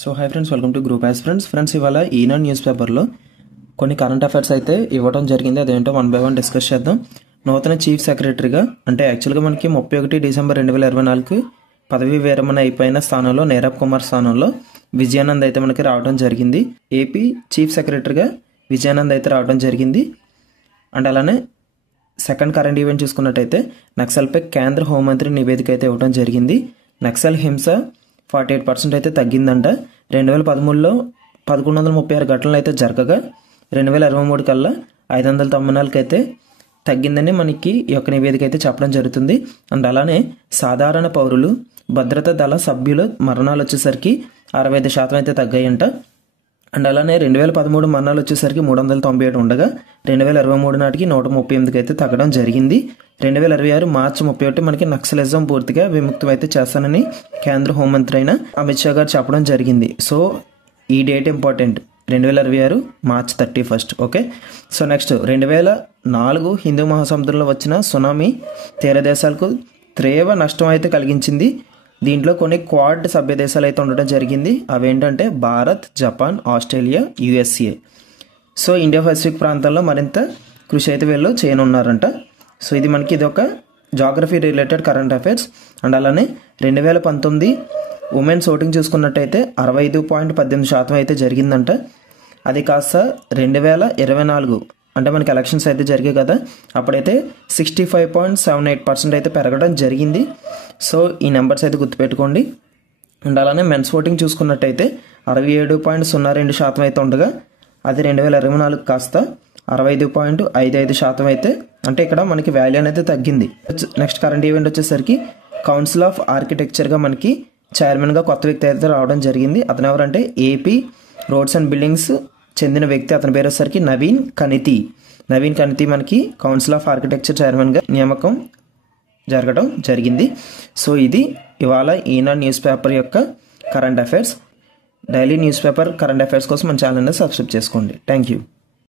So hi friends, welcome to group as friends ఇవాళ ఈనాడు news పేపర్లో కొన్ని కరెంట్ అఫైర్స్ అయితే ఇవ్వడం జరిగింది. అదేంటో వన్ బై వన్ డిస్కస్ చేద్దాం. నూతన చీఫ్ సెక్రటరీగా అంటే యాక్చువల్గా మనకి 31 డిసెంబర్ 2024 పదవీ విరమణ అయిపోయిన స్థానంలో నీరబ్ కుమార్ స్థానంలో విజయానంద్ అయితే మనకి రావడం జరిగింది. ఏపీ చీఫ్ సెక్రటరీగా విజయానంద్ అయితే రావడం జరిగింది. అండ్ అలానే సెకండ్ కరెంట్ ఈవెంట్ చూసుకున్నట్టయితే నక్సల్పై కేంద్ర హోంమంత్రి నివేదిక అయితే ఇవ్వడం జరిగింది. నక్సల్ హింస 48% అయితే తగ్గిందంట. 2013లో 1136 ఘటనలు అయితే జరగగా 2023 కల్లా 594 అయితే తగ్గిందని మనకి ఈ యొక్క నివేదిక అయితే చెప్పడం జరుగుతుంది. అండ్ అలానే సాధారణ పౌరులు భద్రతా దళ సభ్యుల మరణాలు వచ్చేసరికి 65% అయితే తగ్గాయంట. అండ్ అలానే 2013 మరణాలు వచ్చేసరికి 397 ఉండగా 2023 నాటికి 138 అయితే తగ్గడం జరిగింది. 2026 మార్చి 31 మనకి నక్సలిజం పూర్తిగా విముక్తం అయితే చేస్తానని కేంద్ర హోంమంత్రి అయిన అమిత్ షా గారు చెప్పడం జరిగింది. సో ఈ date important, 2026 March 31. Okay. So next 2004 Hindu మహాసముద్రంలో వచ్చిన సునామీ తీర దేశాలకు తీవ్ర నష్టం అయితే కలిగించింది. దీంట్లో కొన్ని క్వాడ్ సభ్య దేశాలు అయితే ఉండడం జరిగింది. అవేంటంటే Bharat, Japan, Australia, USA. So India Pacific ప్రాంతాల్లో మరింత కృషి అయితే వీళ్ళు చేయనున్నారంట. సో ఇది మనకి ఇది ఒక geography related current affairs. And అలానే 2019 ఉమెన్స్ ఓటింగ్ చూసుకున్నట్టయితే 65.18% అయితే జరిగిందంట. అది కాస్త 2024 అంటే మనకి ఎలక్షన్స్ అయితే జరిగాయి కదా, అప్పుడైతే 65.78% అయితే పెరగడం జరిగింది. సో ఈ నెంబర్స్ అయితే గుర్తుపెట్టుకోండి. అండ్ అలానే మెన్స్ ఓటింగ్ చూసుకున్నట్టయితే 67.02% అయితే ఉండగా అది 2024 కాస్త 65.55% అయితే, అంటే ఇక్కడ మనకి వాల్యూ అనేది తగ్గింది. నెక్స్ట్ కరెంట్ ఈవెంట్ వచ్చేసరికి కౌన్సిల్ ఆఫ్ ఆర్కిటెక్చర్గా మనకి చైర్మన్గా కొత్త వ్యక్తి అయితే రావడం జరిగింది. అతను ఎవరంటే ఏపీ రోడ్స్ అండ్ బిల్డింగ్స్ చెందిన వ్యక్తి. అతని పేరు వచ్చేసరికి నవీన్ కనితి మనకి కౌన్సిల్ ఆఫ్ ఆర్కిటెక్చర్ చైర్మన్గా నియామకం జరగడం జరిగింది. సో ఇది ఇవాళ ఈనాడు న్యూస్ పేపర్ యొక్క current affairs. Daily news paper current affairs కోసం మన ఛానల్ని సబ్స్క్రైబ్ చేసుకోండి. Thank you.